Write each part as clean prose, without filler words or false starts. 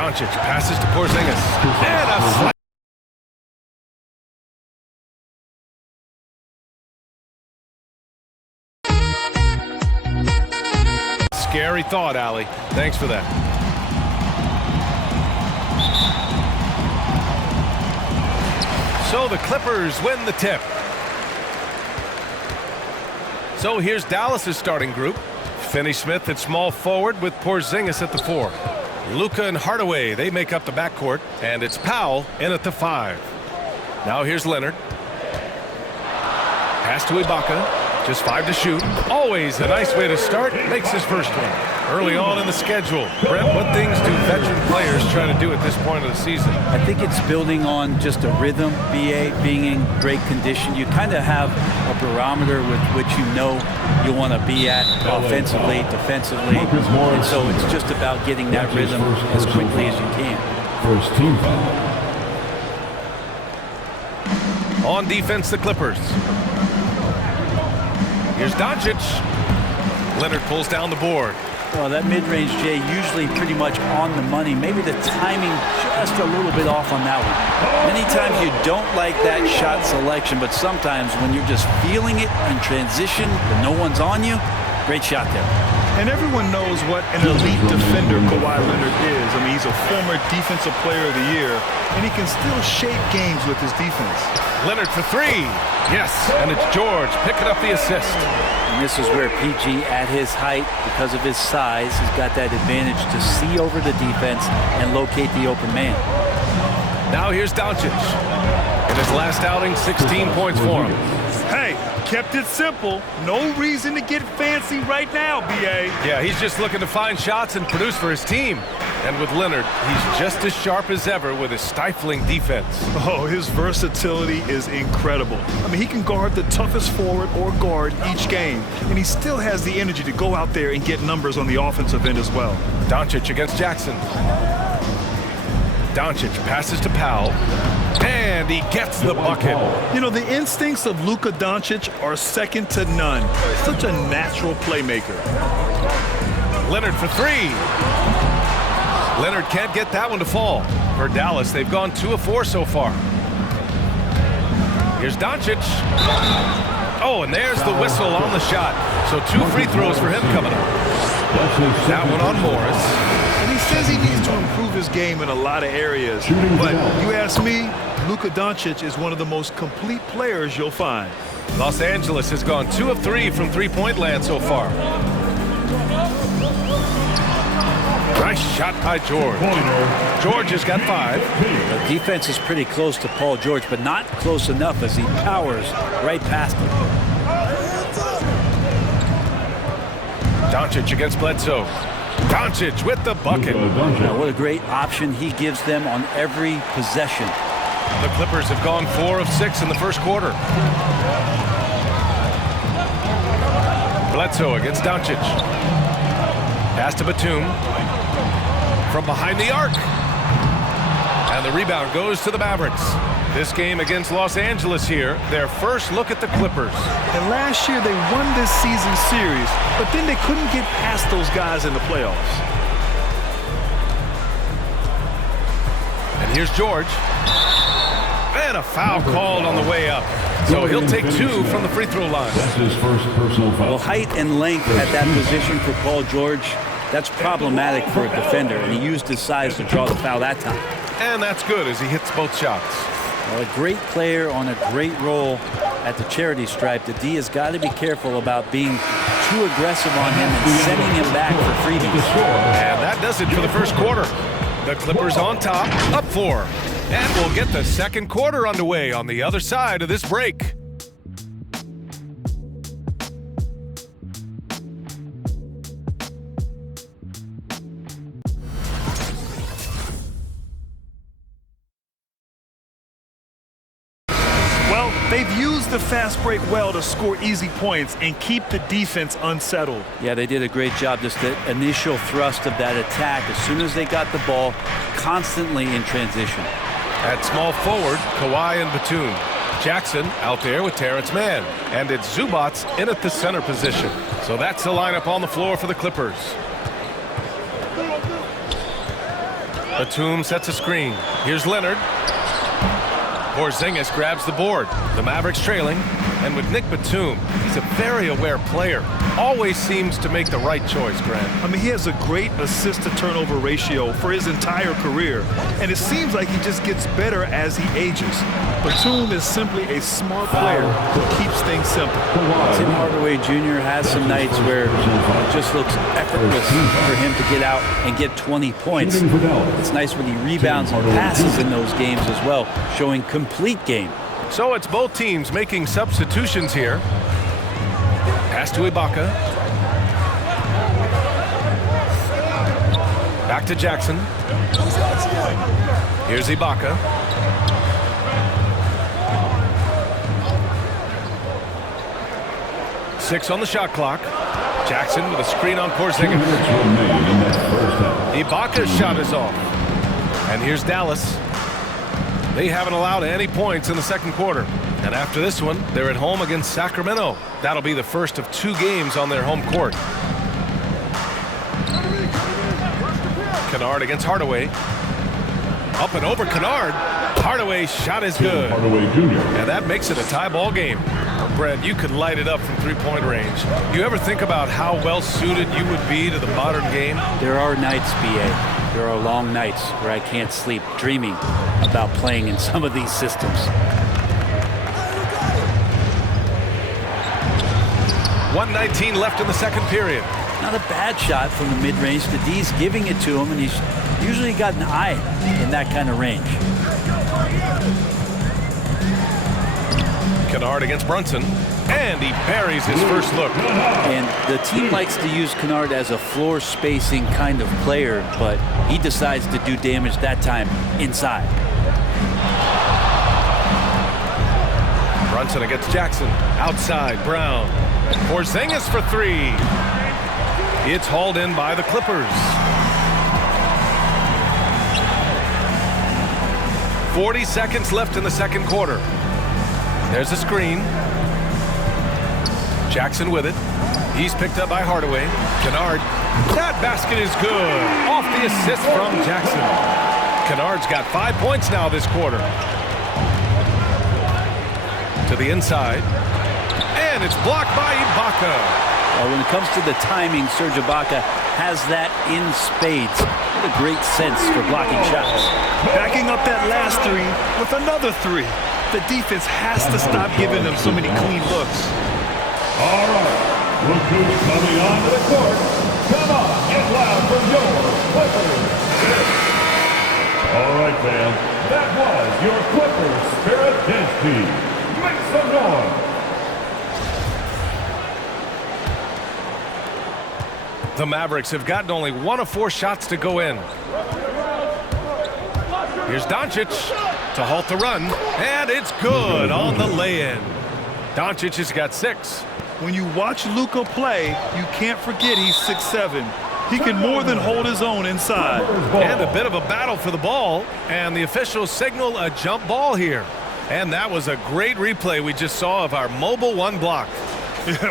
Doncic passes to Porzingis. And a slam. Scary thought, Allie. Thanks for that. So the Clippers win the tip. So here's Dallas's starting group. Finney-Smith at small forward with Porzingis at the 4. Luka and Hardaway, they make up the backcourt. And it's Powell in at the 5. Now here's Leonard. Pass to Ibaka. Just 5 to shoot. Always a nice way to start. Makes his first one. Early on in the schedule. Brent, what things do veteran players try to do at this point of the season? I think it's building on just a rhythm, BA, being in great condition. You kind of have a barometer with which you know you want to be at offensively, defensively. And so it's just about getting that rhythm as quickly as you can. First team foul. On defense, the Clippers. Here's Doncic. Leonard pulls down the board. Well, that mid-range, Jay, usually pretty much on the money. Maybe the timing just a little bit off on that one. Many times you don't like that shot selection, but sometimes when you're just feeling it in transition when no one's on you, great shot there. And everyone knows what an elite defender Kawhi Leonard is. I mean, he's a former Defensive Player of the Year, and he can still shape games with his defense. Leonard for 3. Yes, and it's George picking up the assist. And this is where PG, at his height, because of his size, he's got that advantage to see over the defense and locate the open man. Now here's Doncic. In his last outing, 16 points for him. Hey, kept it simple. No reason to get fancy right now, B.A. Yeah, he's just looking to find shots and produce for his team. And with Leonard, he's just as sharp as ever with his stifling defense. Oh, his versatility is incredible. I mean, he can guard the toughest forward or guard each game, and he still has the energy to go out there and get numbers on the offensive end as well. Doncic against Jackson. Doncic passes to Powell, and he gets the bucket. You know, the instincts of Luka Doncic are second to none. Such a natural playmaker. Leonard for 3. Leonard can't get that one to fall. For Dallas, they've gone 2 of 4 so far. Here's Doncic. Oh, and there's the whistle on the shot. So 2 free throws for him coming up. That one on Morris. And he says he needs to improve his game in a lot of areas. But you ask me, Luka Doncic is one of the most complete players you'll find. Los Angeles has gone 2 of 3 from three-point land so far. Nice shot by George. George has got 5. The defense is pretty close to Paul George, but not close enough as he powers right past him. Doncic against Bledsoe. Doncic with the bucket. Now, what a great option he gives them on every possession. The Clippers have gone 4 of 6 in the first quarter. Bledsoe against Doncic. Pass to Batum. From behind the arc. And the rebound goes to the Mavericks. This game against Los Angeles here, their first look at the Clippers. And last year they won this season series, but then they couldn't get past those guys in the playoffs. And here's George. And a foul called on the way up. So he'll take 2 from the free throw line. That's his first personal foul. Well, height and length at that position for Paul George, that's problematic for a defender, and he used his size to draw the foul that time. And that's good as he hits both shots. Well, a great player on a great role at the charity stripe. The D has got to be careful about being too aggressive on him and sending him back for freebies. And that does it for the first quarter. The Clippers on top, up 4. And we'll get the second quarter underway on the other side of this break. Well, they've used the fast break well to score easy points and keep the defense unsettled. Yeah, they did a great job. Just the initial thrust of that attack, as soon as they got the ball, constantly in transition. At small forward, Kawhi and Batum. Jackson out there with Terrence Mann. And it's Zubats in at the center position. So that's the lineup on the floor for the Clippers. Batum sets a screen. Here's Leonard. Porzingis grabs the board. The Mavericks trailing. And with Nick Batum, he's a very aware player. Always seems to make the right choice, Grant. I mean, he has a great assist-to-turnover ratio for his entire career. And it seems like he just gets better as he ages. Batum is simply a smart player who keeps things simple. Tim Hardaway Jr. has some nights where it just looks effortless for him to get out and get 20 points. It's nice when he rebounds and passes in those games as well, showing complete game. So it's both teams making substitutions here. Pass to Ibaka. Back to Jackson. Here's Ibaka. Six on the shot clock. Jackson with a screen on Porzingis. Ibaka's shot is off. And here's Dallas. They haven't allowed any points in the second quarter. And after this one, they're at home against Sacramento. That'll be the first of 2 games on their home court. Kennard against Hardaway. Up and over Kennard. Hardaway's shot is good. Hardaway Jr. And that makes it a tie ball game. Brett, you could light it up from 3-point range. You ever think about how well suited you would be to the modern game? There are nights, B.A. There are long nights where I can't sleep dreaming about playing in some of these systems. 1:19 left in the second period. Not a bad shot from the mid-range. The D's giving it to him, and he's usually got an eye in that kind of range. Kennard against Brunson, and he buries his first look. And the team likes to use Kennard as a floor spacing kind of player, but he decides to do damage that time inside. Brunson against Jackson, outside Brown. Porzingis for 3. It's hauled in by the Clippers. 40 seconds left in the second quarter. There's a screen. Jackson with it. He's picked up by Hardaway. Kennard. That basket is good. Off the assist from Jackson. Kennard's got 5 points now this quarter. To the inside. And it's blocked by Ibaka. When it comes to the timing, Serge Ibaka has that in spades. What a great sense for blocking shots. Backing up that last 3 with another 3. The defense has to stop giving them so many clean looks. All right, look who's coming onto the court. Come on, get loud for your Clippers. All right, fam, that was your Clippers Spirit Dance Team. Make some noise. The Mavericks have gotten only 1 of 4 shots to go in. Here's Doncic to halt the run, and it's good on the lay-in. Doncic has got 6. When you watch Luka play, you can't forget he's 6'7". He can more than hold his own inside. And a bit of a battle for the ball, and the officials signal a jump ball here. And that was a great replay we just saw of our mobile 1 block.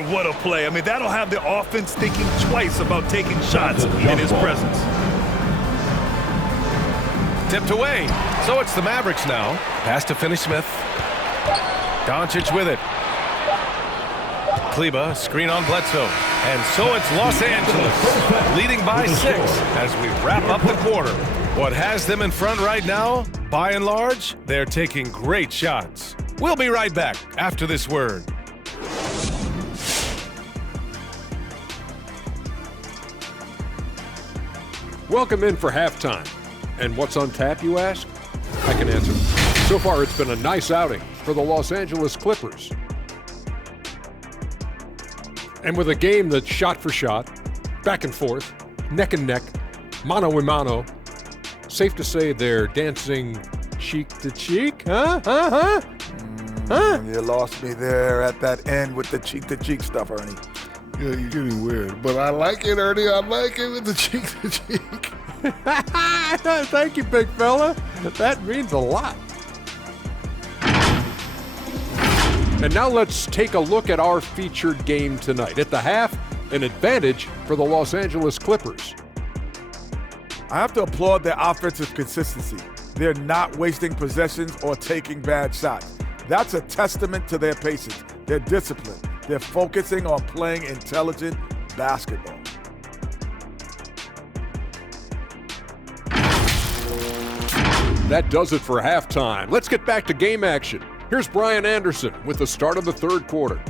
What a play. I mean, that'll have the offense thinking twice about taking shots in his presence. Tipped away. So it's the Mavericks now. Pass to Finney-Smith. Doncic with it. Kleba, screen on Bledsoe. And so it's Los Angeles, leading by 6 as we wrap up the quarter. What has them in front right now, by and large, they're taking great shots. We'll be right back after this word. Welcome in for halftime. And what's on tap, you ask? I can answer. So far, it's been a nice outing for the Los Angeles Clippers. And with a game that's shot for shot, back and forth, neck and neck, mano a mano, safe to say they're dancing cheek to cheek, huh? You lost me there at that end with the cheek-to-cheek stuff, Ernie. Yeah, you're getting weird. But I like it, Ernie. I like it with the cheek-to-cheek. Thank you, big fella. That means a lot. And now let's take a look at our featured game tonight. At the half, an advantage for the Los Angeles Clippers. I have to applaud their offensive consistency. They're not wasting possessions or taking bad shots. That's a testament to their patience, their discipline. They're focusing on playing intelligent basketball. That does it for halftime. Let's get back to game action. Here's Brian Anderson with the start of the third quarter.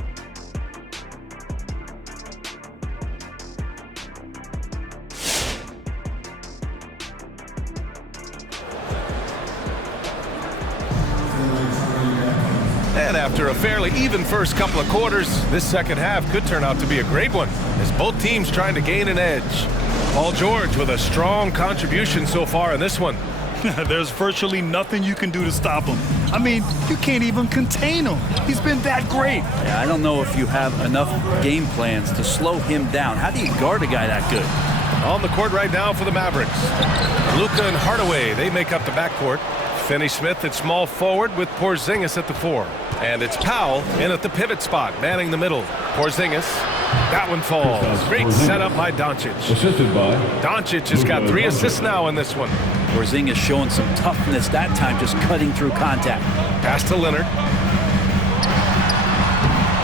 And after a fairly even first couple of quarters, this second half could turn out to be a great one as both teams trying to gain an edge. Paul George with a strong contribution so far in this one. There's virtually nothing you can do to stop him. I mean, you can't even contain him. He's been that great. Yeah, I don't know if you have enough game plans to slow him down. How do you guard a guy that good? On the court right now for the Mavericks. Luka and Hardaway, they make up the backcourt. Finney-Smith at small forward with Porzingis at the 4. And it's Powell in at the pivot spot, manning the middle. Porzingis, that one falls. Great setup by Doncic. Assisted by Doncic has got 3 assists now in this one. Porzingis showing some toughness that time, just cutting through contact. Pass to Leonard.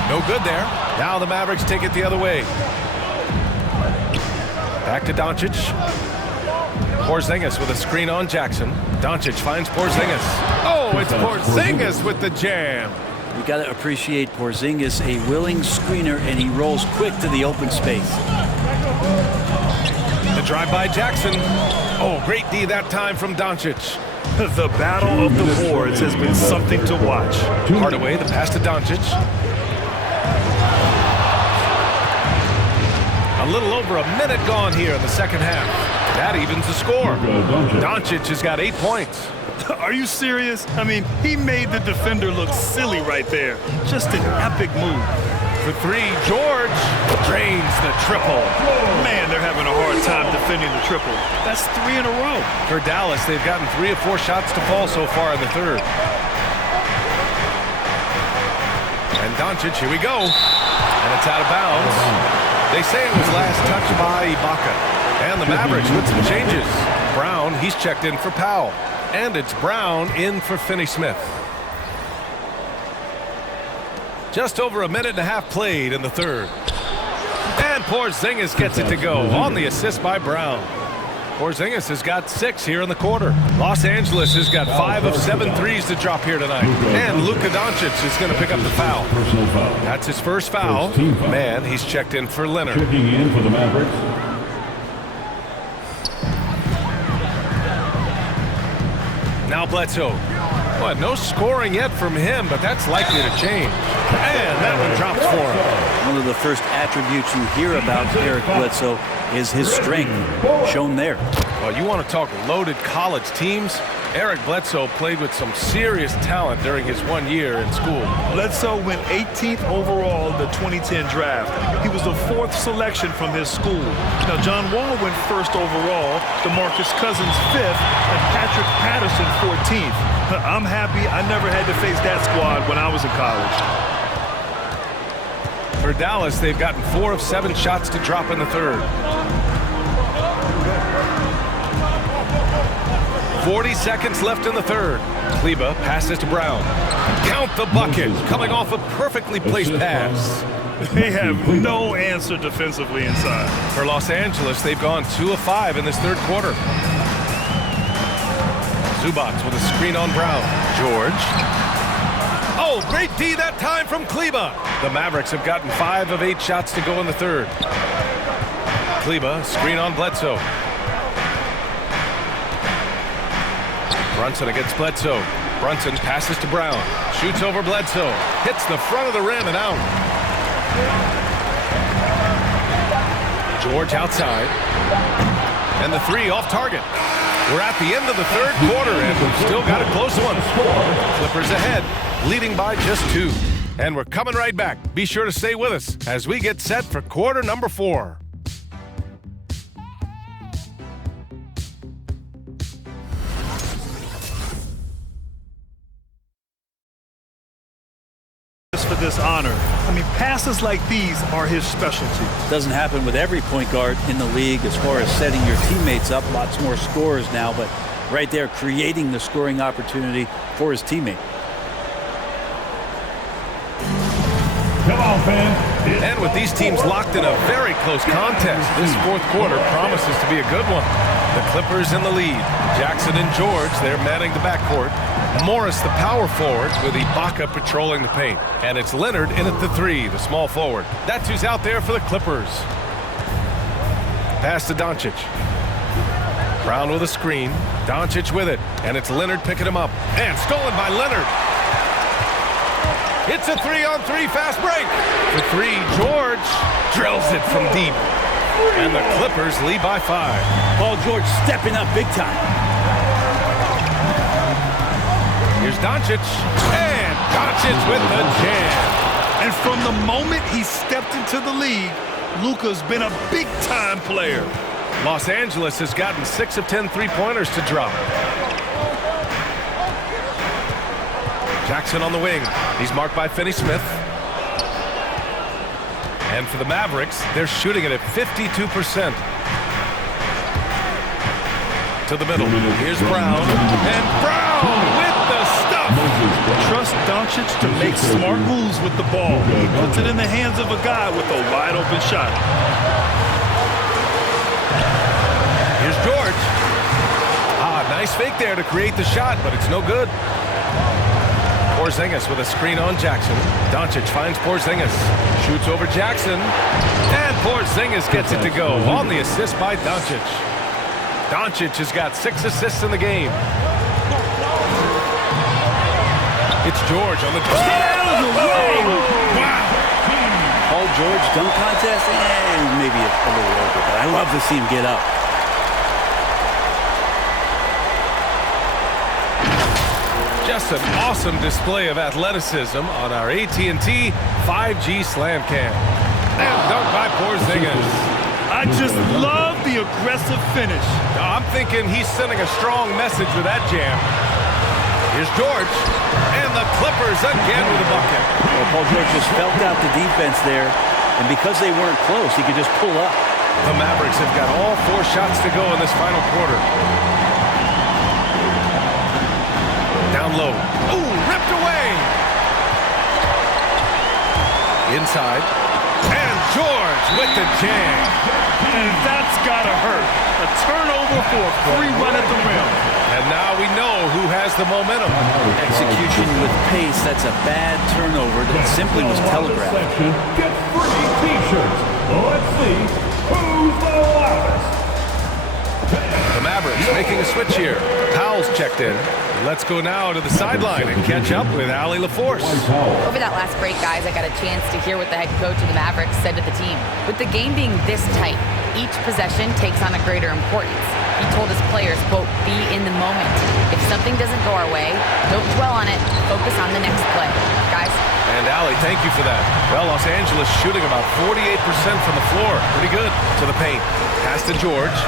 No good there. Now the Mavericks take it the other way. Back to Doncic. Porzingis with a screen on Jackson. Doncic finds Porzingis. Oh, it's Porzingis with the jam. You got to appreciate Porzingis, a willing screener, and he rolls quick to the open space. The drive by Jackson. Oh, great D that time from Doncic. The battle of the boards has been something to watch. Hardaway, the pass to Doncic. A little over a minute gone here in the second half. That evens the score. Doncic has got 8 points. Are you serious? I mean, he made the defender look silly right there. Just an epic move. For 3, George drains the triple. Man, they're having a hard time defending the triple. That's 3 in a row. For Dallas, they've gotten 3 or 4 shots to fall so far in the third. And Doncic, here we go. And it's out of bounds. They say it was last touched by Ibaka. And the Mavericks with some changes. Brown, he's checked in for Powell. And it's Brown in for Finney-Smith. Just over a minute and a half played in the third. And Porzingis gets it to go on the assist by Brown. Porzingis has got 6 here in the quarter. Los Angeles has got 5 of 7 threes to drop here tonight. And Luka Doncic is going to pick up the foul. That's his first foul. Man, he's checked in for Leonard. Checking in for the Mavericks. Now Bledsoe. Well, no scoring yet from him, but that's likely to change. And that one drops for him. One of the first attributes you hear about Eric Bledsoe is his strength, shown there. Well, you want to talk loaded college teams? Eric Bledsoe played with some serious talent during his 1 year in school. Bledsoe went 18th overall in the 2010 draft. He was the 4th selection from his school. Now, John Wall went 1st overall, DeMarcus Cousins 5th, and Patrick Patterson 14th. I'm happy I never had to face that squad when I was in college. For Dallas, they've gotten 4 of 7 shots to drop in the third. 40 seconds left in the third. Kleba passes to Brown. Count the bucket, coming off a perfectly placed pass. They have no answer defensively inside. For Los Angeles, they've gone 2 of 5 in this third quarter. Zubac with a screen on Brown. George. Oh, great D that time from Kleba. The Mavericks have gotten 5 of 8 shots to go in the third. Kleba, screen on Bledsoe. Brunson against Bledsoe. Brunson passes to Brown. Shoots over Bledsoe. Hits the front of the rim and out. George outside. And the 3 off target. We're at the end of the third quarter, and we've still got a close one. Clippers ahead, leading by just 2. And we're coming right back. Be sure to stay with us as we get set for quarter number 4. for this honor. I mean, passes like these are his specialty. Doesn't happen with every point guard in the league as far as setting your teammates up. Lots more scorers now, but right there creating the scoring opportunity for his teammate. Come on, fans. And with these teams locked in a very close contest, this fourth quarter promises to be a good one. The Clippers in the lead. Jackson and George, they're manning the backcourt. Morris, the power forward, with Ibaka patrolling the paint. And it's Leonard in at the three, the small forward. That's who's out there for the Clippers. Pass to Doncic. Brown with a screen. Doncic with it. And it's Leonard picking him up. And stolen by Leonard. It's a 3-on-3 fast break. For three, George drills it from deep. And the Clippers lead by 5. Paul George stepping up big time. Here's Doncic. And Doncic with the jam. And from the moment he stepped into the league, Luka's been a big-time player. Los Angeles has gotten 6 of 10 three-pointers to drop. Jackson on the wing. He's marked by Finney-Smith. And for the Mavericks, they're shooting it at 52%. To the middle. Here's Brown. And Brown with the stuff. Trust Doncic to make smart moves with the ball. He puts it in the hands of a guy with a wide-open shot. Here's George. Nice fake there to create the shot, but it's no good. Porzingis with a screen on Jackson. Doncic finds Porzingis. Shoots over Jackson. And Porzingis gets it to go on the assist by Doncic. Doncic has got 6 assists in the game. It's George on the... Wow! Paul George dunk contest? Maybe a little over, but I love to see him get up. Just an awesome display of athleticism on our AT&T 5G Slam Cam. And dunk by Porzingis. I just love the aggressive finish. I'm thinking he's sending a strong message with that jam. Here's George. And the Clippers again with a bucket. Well, Paul George just felt out the defense there. And because they weren't close, he could just pull up. The Mavericks have got all 4 shots to go in this final quarter. Down low. Ooh, ripped away. Inside. And George with the jam. And that's gotta hurt. A turnover for a free run at the rim. And now we know who has the momentum. Execution with pace, that's a bad turnover that simply was telegraphed. Get free T-shirts. Let's see who's the loudest. The Mavericks making a switch here. Powell's checked in. Let's go now to the sideline and catch up with Allie LaForce. Over that last break, guys, I got a chance to hear what the head coach of the Mavericks said to the team. With the game being this tight, each possession takes on a greater importance. He told his players, quote, be in the moment. If something doesn't go our way, don't dwell on it. Focus on the next play. Guys? And Allie, thank you for that. Well, Los Angeles shooting about 48% from the floor. Pretty good. To the paint. Pass to George.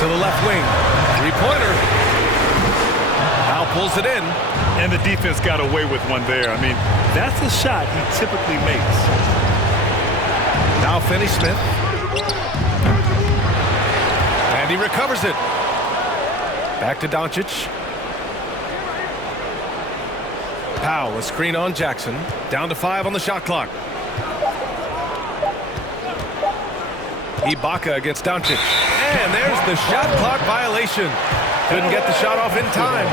To the left wing. Three-pointer. Now pulls it in. And the defense got away with one there. I mean, that's a shot he typically makes. Now Finney-Smith. And he recovers it. Back to Doncic. Powell, a screen on Jackson. Down to 5 on the shot clock. Ibaka against Doncic. And there's the shot clock violation. Couldn't get the shot off in time.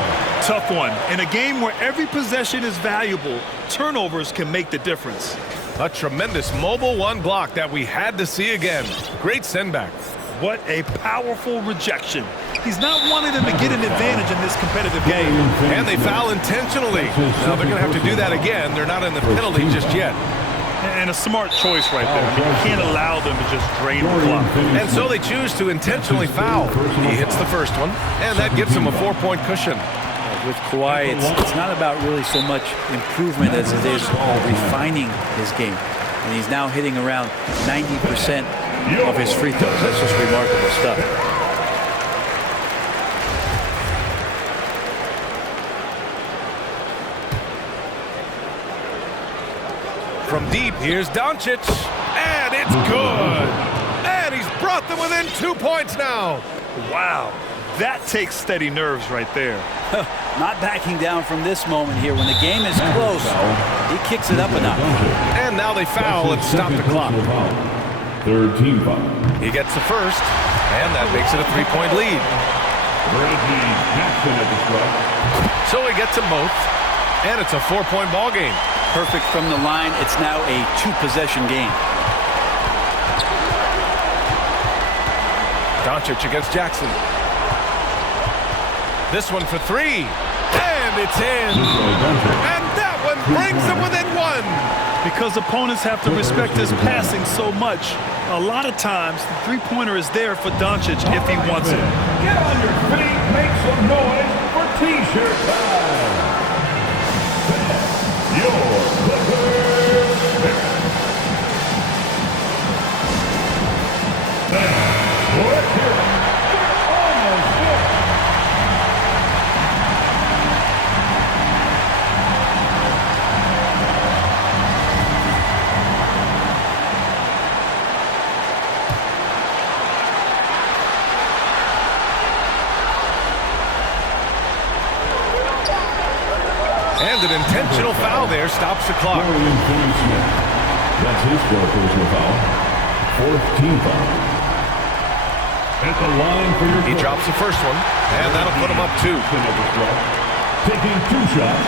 Tough one. In a game where every possession is valuable, turnovers can make the difference. A tremendous mobile 1 block that we had to see again. Great sendback. What a powerful rejection. He's not wanting them to get an advantage in this competitive game. And they foul intentionally. Now they're going to have to do that again. They're not in the penalty just yet. And a smart choice right there. I mean, you can't allow them to just drain the clock. And so they choose to intentionally foul. He hits the first one, and that gives him a 4-point cushion. With Kawhi, it's not about really so much improvement as it is refining his game. And he's now hitting around 90% of his free throws. That's just remarkable stuff. from deep. Here's Doncic. And it's good. And he's brought them within 2 points now. Wow. That takes steady nerves right there. Not backing down from this moment here. When the game is close, he kicks it up a notch. And now they foul and stop the clock. Third team foul. He gets the first, and that makes it a 3-point lead. Reggie Jackson at the stripe. So he gets them both, and it's a 4-point ball game. Perfect from the line. It's now a 2-possession game. Doncic against Jackson. This one for 3, and it's in. And that one brings them within 1. Because opponents have to respect his passing so much, a lot of times the three-pointer is there for Doncic if he wants it. Get on your feet, make some noise for T-shirt time. Your Clippers pick. Let's hear it. You're almost there. And an intentional foul there stops the clock. That's his fourth personal foul. Fourth team foul. At the line for your He drops the first one, and that'll put him up 2. Taking 2 shots.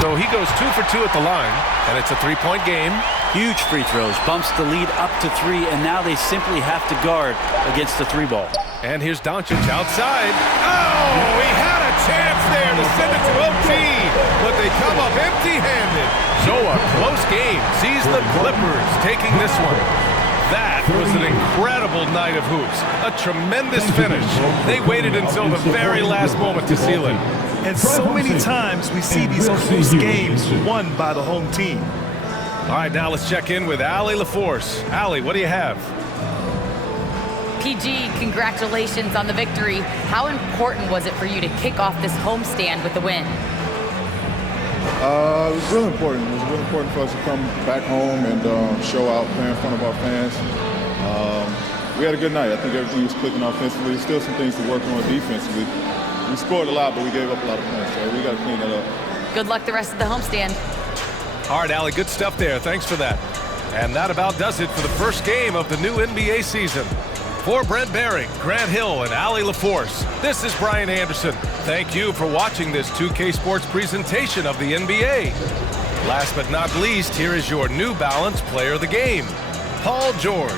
So he goes 2 for 2 at the line, and it's a 3-point game. Huge free throws. Bumps the lead up to 3, and now they simply have to guard against the 3-ball. And here's Doncic outside. Oh, he had a chance there to send it to OT, but they come up empty-handed. So a close game sees the Clippers taking this one. That was an incredible night of hoops. A tremendous finish. They waited until the very last moment to seal it. And so many times we see these close games won by the home team. All right, now let's check in with Allie LaForce. Allie, what do you have? PG, congratulations on the victory. How important was it for you to kick off this homestand with the win? It was really important. It was really important for us to come back home and show out, play in front of our fans. We had a good night. I think everything was clicking offensively. Still some things to work on defensively. We scored a lot, but we gave up a lot of points, so we got to clean that up. Good luck the rest of the homestand. All right, Allie, good stuff there. Thanks for that. And that about does it for the first game of the new NBA season. For Brent Baring, Grant Hill, and Allie LaForce, this is Brian Anderson. Thank you for watching this 2K Sports presentation of the NBA. Last but not least, here is your New Balance Player of the Game, Paul George.